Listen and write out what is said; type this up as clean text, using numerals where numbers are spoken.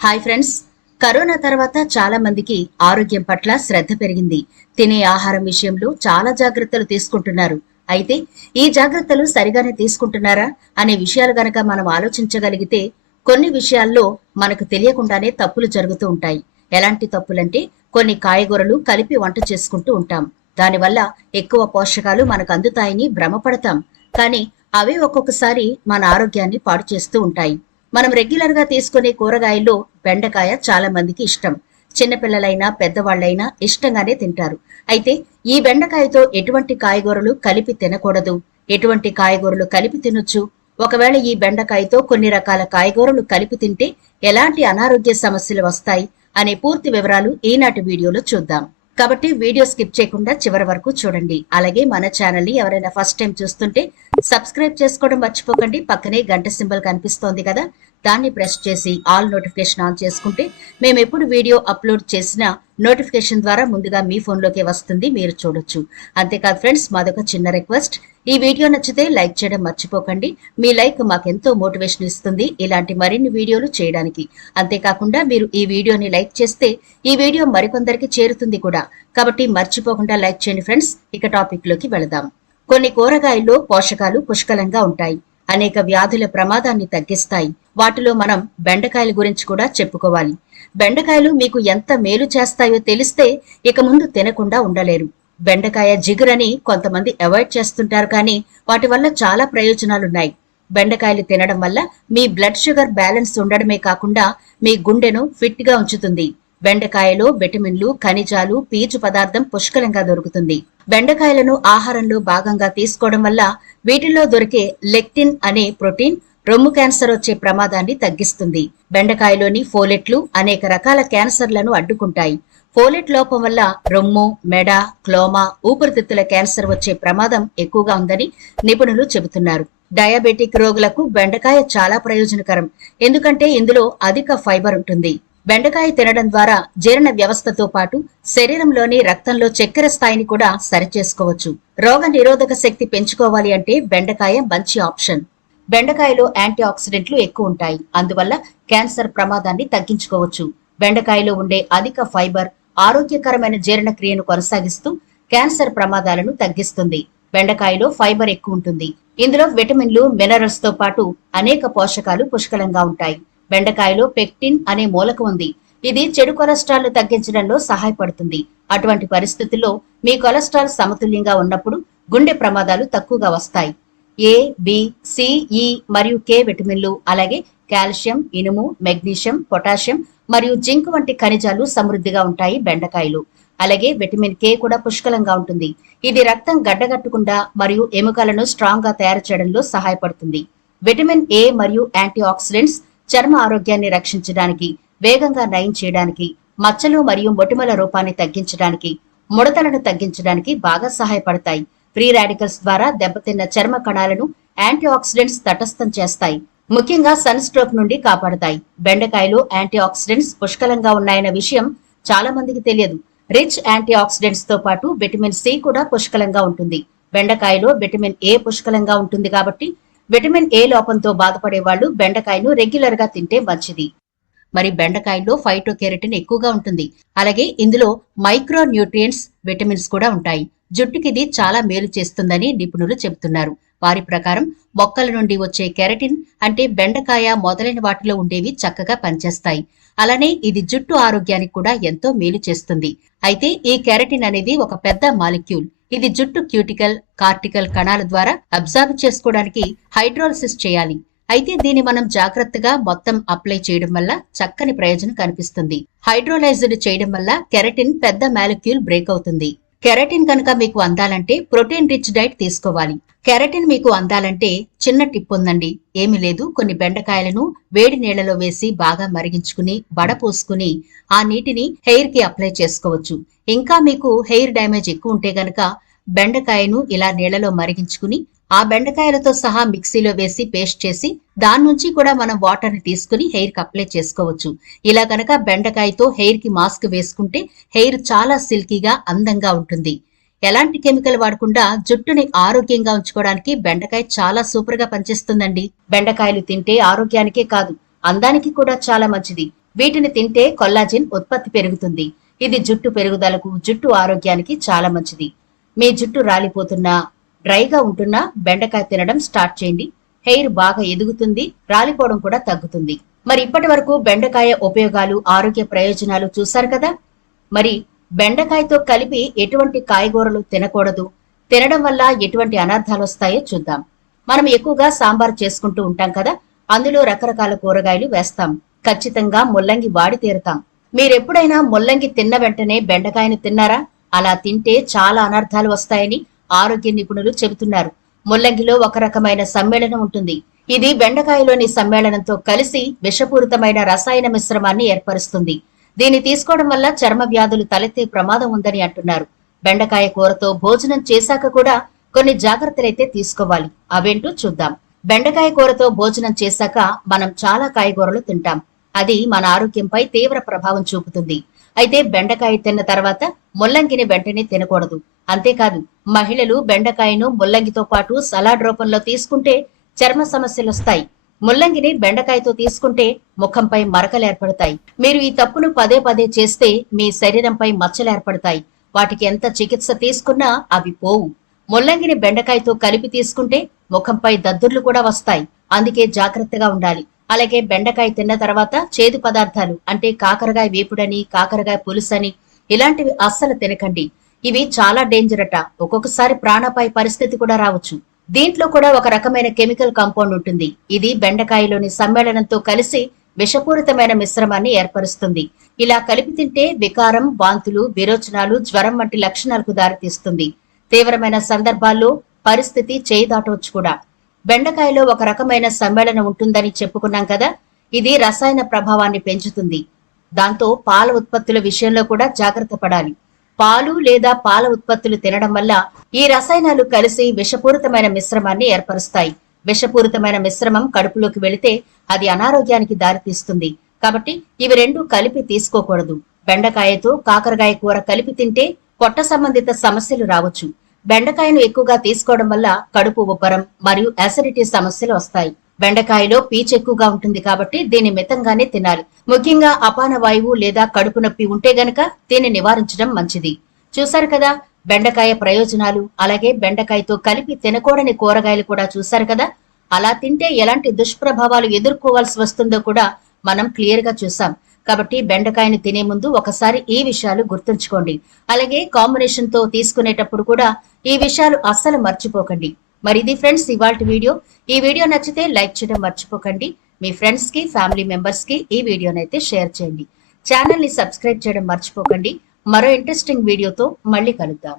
Hi friends. Corona తర్వాత చాలా మందికి ఆరోగ్యం పట్ల శ్రద్ధ పెరిగింది. తినే ఆహారం విషయంలో చాలా జాగ్రత్తలు తీసుకుంటున్నారు. అయితే ఈ జాగ్రత్తలు సరిగానే తీసుకుంటున్నారా అనే విషయాలు గనక మనం ఆలోచించగలిగితే కొన్ని విషయాల్లో మనకు తెలియకుండానే తప్పులు జరుగుతూ ఉంటాయి. ఎలాంటి తప్పులంటే కొన్ని కాయగూరలు కలిపి వంట చేసుకుంటూ ఉంటాం. దానివల్ల ఎక్కువ పోషకాలు మనకు అందుతాయని భ్రమపడతాం. కానీ అవే ఒక్కొక్కసారి మన ఆరోగ్యాన్ని పాడు చేస్తూ ఉంటాయి. మనం రెగ్యులర్ గా తీసుకునే కూరగాయల్లో బెండకాయ చాలా మందికి ఇష్టం. చిన్నపిల్లలైనా పెద్దవాళ్లైనా ఇష్టంగానే తింటారు. అయితే ఈ బెండకాయతో ఎటువంటి కాయగూరలు కలిపి తినకూడదు, ఎటువంటి కాయగూరలు కలిపి తినొచ్చు, ఒకవేళ ఈ బెండకాయతో కొన్ని రకాల కాయగూరలు కలిపి తింటే ఎలాంటి అనారోగ్య సమస్యలు వస్తాయి అనే పూర్తి వివరాలు ఈనాటి వీడియోలో చూద్దాం. కాబట్టి వీడియో స్కిప్ చేయకుండా చివరి వరకు చూడండి. అలాగే మన ఛానల్ ని ఎవరైనా ఫస్ట్ టైం చూస్తుంటే సబ్స్క్రైబ్ చేసుకోవడం మర్చిపోకండి. పక్కనే గంట సింబల్ కనిపిస్తోంది కదా, దాన్ని ప్రెస్ చేసి ఆల్ నోటిఫికేషన్ ఆన్ చేసుకుంటే మేము ఎప్పుడు వీడియో అప్లోడ్ చేసినా నోటిఫికేషన్ ద్వారా ముందుగా మీ ఫోన్లోకి వస్తుంది, మీరు చూడొచ్చు. అంతేకాదు ఫ్రెండ్స్, మాదొక చిన్న రిక్వెస్ట్, ఈ వీడియో నచ్చితే లైక్ చేయడం మర్చిపోకండి. మీ లైక్ మాకెంతో మోటివేషన్ ఇస్తుంది ఇలాంటి మరిన్ని వీడియోలు చేయడానికి. అంతేకాకుండా మీరు ఈ వీడియోని లైక్ చేస్తే ఈ వీడియో మరికొందరికి చేరుతుంది కూడా. కాబట్టి మర్చిపోకుండా లైక్ చేయండి ఫ్రెండ్స్. ఇక టాపిక్ లోకి వెళదాం. కొన్ని కూరగాయల్లో పోషకాలు పుష్కలంగా ఉంటాయి. అనేక వ్యాధుల ప్రమాదాన్ని తగ్గిస్తాయి. వాటిలో మనం బెండకాయల గురించి కూడా చెప్పుకోవాలి. బెండకాయలు మీకు ఎంత మేలు చేస్తాయో తెలిస్తే ఇక ముందు తినకుండా ఉండలేరు. బెండకాయ జిగురని కొంతమంది అవాయిడ్ చేస్తుంటారు, కానీ వాటి వల్ల చాలా ప్రయోజనాలున్నాయి. బెండకాయలు తినడం వల్ల మీ బ్లడ్ షుగర్ బ్యాలెన్స్ ఉండడమే కాకుండా మీ గుండెను ఫిట్ గా ఉంచుతుంది. బెండకాయలో విటమిన్లు, ఖనిజాలు, పీచు పదార్థం పుష్కలంగా దొరుకుతుంది. బెండకాయలను ఆహారంలో భాగంగా తీసుకోవడం వల్ల వీటిల్లో దొరికే లెక్టిన్ అనే ప్రోటీన్ రొమ్ము క్యాన్సర్ వచ్చే ప్రమాదాన్ని తగ్గిస్తుంది. బెండకాయలోని ఫోలెట్లు అనేక రకాల క్యాన్సర్లను అడ్డుకుంటాయి. ఫోలెట్ లోపం వల్ల రొమ్ము, మెడ, క్లోమా, ఊపిరితిత్తుల క్యాన్సర్ వచ్చే ప్రమాదం ఎక్కువగా ఉందని నిపుణులు చెబుతున్నారు. డయాబెటిక్ రోగులకు బెండకాయ చాలా ప్రయోజనకరం. ఎందుకంటే ఇందులో అధిక ఫైబర్ ఉంటుంది. బెండకాయ తినడం ద్వారా జీర్ణ వ్యవస్థతో పాటు శరీరంలోని రక్తంలో చక్కెర స్థాయిని కూడా సరిచేసుకోవచ్చు. రోగ నిరోధక శక్తి పెంచుకోవాలి అంటే బెండకాయ మంచి ఆప్షన్. బెండకాయలో యాంటీ ఆక్సిడెంట్లు ఎక్కువ ఉంటాయి. అందువల్ల క్యాన్సర్ ప్రమాదాన్ని తగ్గించుకోవచ్చు. బెండకాయలో ఉండే అధిక ఫైబర్ ఆరోగ్యకరమైన జీర్ణక్రియను కొనసాగిస్తూ క్యాన్సర్ ప్రమాదాలను తగ్గిస్తుంది. బెండకాయలో ఫైబర్ ఎక్కువ ఉంటుంది. ఇందులో విటమిన్లు, మినరల్స్ తో పాటు అనేక పోషకాలు పుష్కలంగా ఉంటాయి. బెండకాయలో పెక్టిన్ అనే మూలకం ఉంది. ఇది చెడు కొలెస్ట్రాల్ ను తగ్గించడంలో సహాయపడుతుంది. అటువంటి పరిస్థితుల్లో మీ కొలెస్ట్రాల్ సమతుల్యంగా ఉన్నప్పుడు గుండె ప్రమాదాలు తక్కువగా వస్తాయి. ఏ, బి, సి, ఇ మరియు కే విటమిన్లు, అలాగే కాల్షియం, ఇనుము, మెగ్నీషియం, పొటాషియం మరియు జింక్ వంటి ఖనిజాలు సమృద్ధిగా ఉంటాయి బెండకాయలు. అలాగే విటమిన్ కే కూడా పుష్కలంగా ఉంటుంది. ఇది రక్తం గడ్డగట్టకుండా మరియు ఎముకలను స్ట్రాంగ్ గా తయారు చేయడంలో సహాయపడుతుంది. విటమిన్ ఏ మరియు యాంటీ ఆక్సిడెంట్స్ చర్మ ఆరోగ్యాన్ని రక్షించడానికి, వేగంగా నయం చేయడానికి, మచ్చలు మరియు మొటిమల రూపాన్ని తగ్గించడానికి, ముడతలను తగ్గించడానికి బాగా సహాయపడతాయి. ఫ్రీ రాడికల్స్ ద్వారా దెబ్బతిన్న చర్మ కణాలను యాంటీ ఆక్సిడెంట్స్ తటస్థం చేస్తాయి. ముఖ్యంగా సన్ స్ట్రోక్ నుండి కాపాడతాయి. బెండకాయలో యాంటీ ఆక్సిడెంట్స్ పుష్కలంగా ఉన్నాయన్న విషయం చాలా మందికి తెలియదు. రిచ్ యాంటీ ఆక్సిడెంట్స్ తో పాటు విటమిన్ సి కూడా పుష్కలంగా ఉంటుంది. బెండకాయలో విటమిన్ ఏ పుష్కలంగా ఉంటుంది కాబట్టి విటమిన్ ఏ లోపంతో బాధపడే వాళ్ళు బెండకాయను రెగ్యులర్ గా తింటే మంచిది. మరి బెండకాయల్లో ఫైటోకెరటిన్ ఎక్కువగా ఉంటుంది. అలాగే ఇందులో మైక్రో న్యూట్రియంట్స్, విటమిన్స్ కూడా ఉంటాయి. జుట్టుకి ఇది చాలా మేలు చేస్తుందని నిపుణులు చెబుతున్నారు. వారి ప్రకారం మొక్కల నుండి వచ్చే కెరటిన్ అంటే బెండకాయ మొదలైన వాటిలో ఉండేవి చక్కగా పనిచేస్తాయి. అలానే ఇది జుట్టు ఆరోగ్యానికి కూడా ఎంతో మేలు చేస్తుంది. అయితే ఈ కెరటిన్ అనేది ఒక పెద్ద మాలిక్యూల్. ఇది జుట్టు క్యూటికల్, కార్టికల్ కణాల ద్వారా అబ్జార్బ్ చేసుకోవడానికి హైడ్రోలసిస్ చేయాలి. అయితే దీన్ని మనం జాగ్రత్తగా మొత్తం అప్లై చేయడం వల్ల చక్కని ప్రయోజనం కనిపిస్తుంది. హైడ్రోలైజ్డ్ చేయడం వల్ల కెరటిన్ పెద్ద మాలిక్యూల్ బ్రేక్ అవుతుంది. కెరటిన్ కనుక మీకు అందాలంటే ప్రోటీన్ రిచ్ డైట్ తీసుకోవాలి. కెరటిన్ మీకు అందాలంటే చిన్న టిప్ ఉందండి. ఏమీ లేదు, కొన్ని బెండకాయలను వేడి నీళ్లలో వేసి బాగా మరిగించుకుని వడపోసుకుని ఆ నీటిని హెయిర్ కి అప్లై చేసుకోవచ్చు. ఇంకా మీకు హెయిర్ డ్యామేజ్ ఎక్కువ ఉంటే గనక బెండకాయను ఇలా నీళ్లలో మరిగించుకుని ఆ బెండకాయలతో సహా మిక్సీలో వేసి పేస్ట్ చేసి దాని నుంచి కూడా మనం వాటర్ ని తీసుకుని హెయిర్ కి అప్లై చేసుకోవచ్చు. ఇలా గనక బెండకాయతో హెయిర్ కి మాస్క్ వేసుకుంటే హెయిర్ చాలా సిల్కీగా, అందంగా ఉంటుంది. ఎలాంటి కెమికల్ వాడకుండా జుట్టుని ఆరోగ్యంగా ఉంచుకోవడానికి బెండకాయ చాలా సూపర్ గా పనిచేస్తుందండి. బెండకాయలు తింటే ఆరోగ్యానికే కాదు, అందానికి కూడా చాలా మంచిది. వీటిని తింటే కొల్లాజిన్ ఉత్పత్తి పెరుగుతుంది. ఇది జుట్టు పెరుగుదలకు, జుట్టు ఆరోగ్యానికి చాలా మంచిది. మీ జుట్టు రాలిపోతున్నా, డ్రైగా ఉంటున్నా బెండకాయ తినడం స్టార్ట్ చేయండి. హెయిర్ బాగా ఎదుగుతుంది, రాలిపోవడం కూడా తగ్గుతుంది. మరి ఇప్పటి వరకు బెండకాయ ఉపయోగాలు, ఆరోగ్య ప్రయోజనాలు చూశారు కదా. మరి బెండకాయతో కలిపి ఎటువంటి కాయగూరలు తినకూడదు, తినడం వల్ల ఎటువంటి అనర్థాలు వస్తాయో చూద్దాం. మనం ఎక్కువగా సాంబార్ చేసుకుంటూ ఉంటాం కదా, అందులో రకరకాల కూరగాయలు వేస్తాం. ఖచ్చితంగా ముల్లంగి వాడి తీరుతాం. మీరెప్పుడైనా ముల్లంగి తిన్న వెంటనే బెండకాయను తిన్నారా? అలా తింటే చాలా అనర్థాలు వస్తాయని ఆరోగ్య నిపుణులు చెబుతున్నారు. ముల్లంగిలో ఒక రకమైన సమ్మేళనం ఉంటుంది. ఇది బెండకాయలోని సమ్మేళనంతో కలిసి విషపూరితమైన రసాయన మిశ్రమాన్ని ఏర్పరుస్తుంది. దీన్ని తీసుకోవడం వల్ల చర్మ వ్యాధులు తలెత్తే ప్రమాదం ఉందని అంటున్నారు. బెండకాయ కూరతో భోజనం చేశాక కూడా కొన్ని జాగ్రత్తలైతే తీసుకోవాలి. అవేంటో చూద్దాం. బెండకాయ కూరతో భోజనం చేశాక మనం చాలా కాయగూరలు తింటాం. అది మన ఆరోగ్యంపై తీవ్ర ప్రభావం చూపుతుంది. అయితే బెండకాయ తిన్న తర్వాత ముల్లంగిని వెంటనే తినకూడదు. అంతేకాదు, మహిళలు బెండకాయను ముల్లంగితో పాటు సలాడ్ రూపంలో తీసుకుంటే చర్మ సమస్యలు వస్తాయి. ముల్లంగిని బెండకాయతో తీసుకుంటే ముఖంపై మరకలు ఏర్పడతాయి. మీరు ఈ తప్పును పదే పదే చేస్తే మీ శరీరంపై మచ్చలు ఏర్పడతాయి. వాటికి ఎంత చికిత్స తీసుకున్నా అవి పోవు. ముల్లంగిని బెండకాయతో కలిపి తీసుకుంటే ముఖంపై దద్దుర్లు కూడా వస్తాయి. అందుకే జాగ్రత్తగా ఉండాలి. అలాగే బెండకాయ తిన్న తర్వాత చేదు పదార్థాలు అంటే కాకరకాయ వేపుడని, కాకరకాయ పులుసని ఇలాంటివి అస్సలు తినకండి. ఇవి చాలా డేంజర్ అట. ఒక్కొక్కసారి ప్రాణాపాయ పరిస్థితి కూడా రావచ్చు. దీంట్లో కూడా ఒక రకమైన కెమికల్ కాంపౌండ్ ఉంటుంది. ఇది బెండకాయలోని సమ్మేళనంతో కలిసి విషపూరితమైన మిశ్రమాన్ని ఏర్పరుస్తుంది. ఇలా కలిపి తింటే వికారం, వాంతులు, విరోచనాలు, జ్వరం వంటి లక్షణాలకు దారితీస్తుంది. తీవ్రమైన సందర్భాల్లో పరిస్థితి చేయి దాటవచ్చు కూడా. బెండకాయలో ఒక రకమైన సమ్మేళనం ఉంటుందని చెప్పుకున్నాం కదా, ఇది రసాయన ప్రభావాన్ని పెంచుతుంది. దాంతో పాల ఉత్పత్తుల విషయంలో కూడా జాగ్రత్త పడాలి. పాలు లేదా పాల ఉత్పత్తులు తినడం వల్ల ఈ రసాయనాలు కలిసి విషపూరితమైన మిశ్రమాన్ని ఏర్పరుస్తాయి. విషపూరితమైన మిశ్రమం కడుపులోకి వెళితే అది అనారోగ్యానికి దారితీస్తుంది. కాబట్టి ఇవి రెండు కలిపి తీసుకోకూడదు. బెండకాయతో కాకరకాయ కూర కలిపి తింటే పొట్ట సంబంధిత సమస్యలు రావచ్చు. బెండకాయను ఎక్కువగా తీసుకోవడం వల్ల కడుపు ఉబ్బరం మరియు అసిడిటీ సమస్యలు వస్తాయి. బెండకాయలో పీచు ఎక్కువగా ఉంటుంది కాబట్టి దీన్ని మితంగానే తినాలి. ముఖ్యంగా అపాన వాయువు లేదా కడుపు నొప్పి ఉంటే గనక దీన్ని నివారించడం మంచిది. చూశారు కదా బెండకాయ ప్రయోజనాలు. అలాగే బెండకాయతో కలిపి తినకూడని కూరగాయలు కూడా చూశారు కదా. అలా తింటే ఎలాంటి దుష్ప్రభావాలు ఎదుర్కోవాల్సి వస్తుందో కూడా మనం క్లియర్ గా చూసాం. కాబట్టి బెండకాయని తినే ముందు ఒకసారి ఈ విషయాలు గుర్తుంచుకోండి. అలాగే కాంబినేషన్ తో తీసుకునేటప్పుడు కూడా ఈ విషయాలు అస్సలు మర్చిపోకండి. మరి ఇది ఫ్రెండ్స్ ఇవాల్టి వీడియో. ఈ వీడియో నచ్చితే లైక్ చేయడం మర్చిపోకండి. మీ ఫ్రెండ్స్ కి, ఫ్యామిలీ మెంబర్స్ కి ఈ వీడియోనైతే షేర్ చేయండి. ఛానల్ ని సబ్స్క్రైబ్ చేయడం మర్చిపోకండి. మరో ఇంట్రెస్టింగ్ వీడియోతో మళ్ళీ కలుద్దాం.